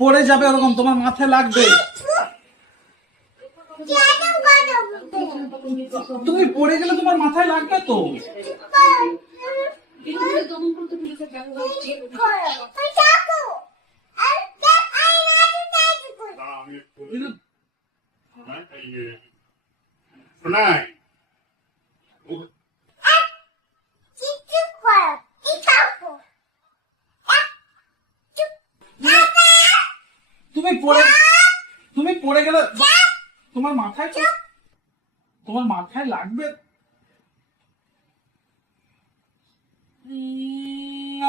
পড়ে যাবে ওরকম, তোমার মাথায় লাগবে। তুমি পড়ে গেলে তোমার মাথায় লাগবে তো। তুমি পড়ে গেলে তোমার মাথায় লাগবে।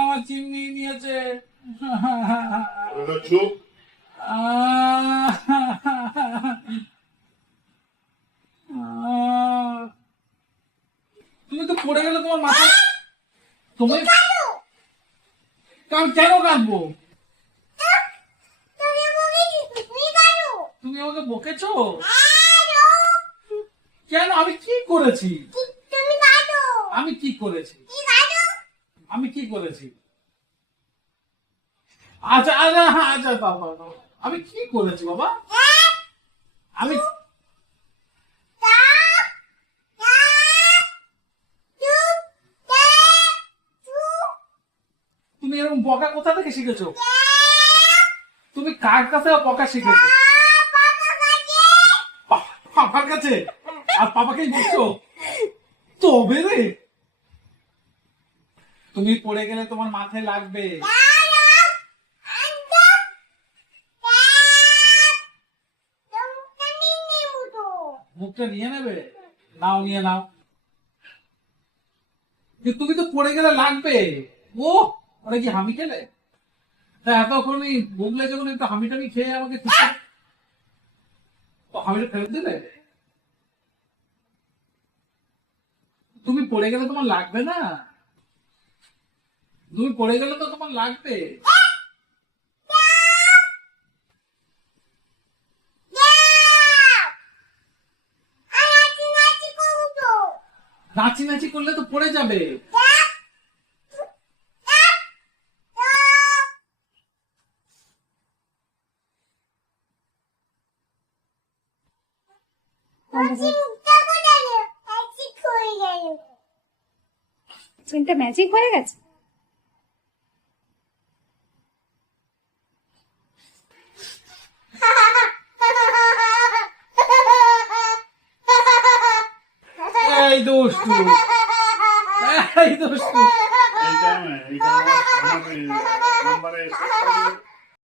আমার চিমনি নিয়েছে। তুমি তো পড়ে গেলে তোমার মাথায়। তুমি কেন কাঁদবো? তুমি আমাকে বকেছো কেন? আমি কি করেছি? আমি কি করেছি? আচ্ছা আচ্ছা আচ্ছা বাবা, আমি কি করেছি বাবা? আমি তুমি এরকম বকা কোথা থেকে শিখেছো? তুমি কার কাছে বকা শিখেছো? পাপার কাছে? আর পাপাকেই বলছো? তবে রে, তুমি পড়ে গেলে তোমার মাথায় লাগবে। মুখটা নিয়ে নেবে? নাও, নিয়ে নাও। তুমি তো পড়ে গেলে লাগবে। ও ওরা কি হামি খেলে? তা এতক্ষণ বুগলে যখন একটু হামি টামি খেয়ে আমাকে হামিটা ফেরত দিলে। তুমি পড়ে গেলে তোমার লাগবে না? তুমি পড়ে গেলে তো তোমার লাগবে। নাচি নাচি করলে তো পড়ে যাবে। চেনটা ম্যাজিক হয়ে গেছে। এই দুষ্টু, এই দুষ্টু। এইটা আমার নাম্বারে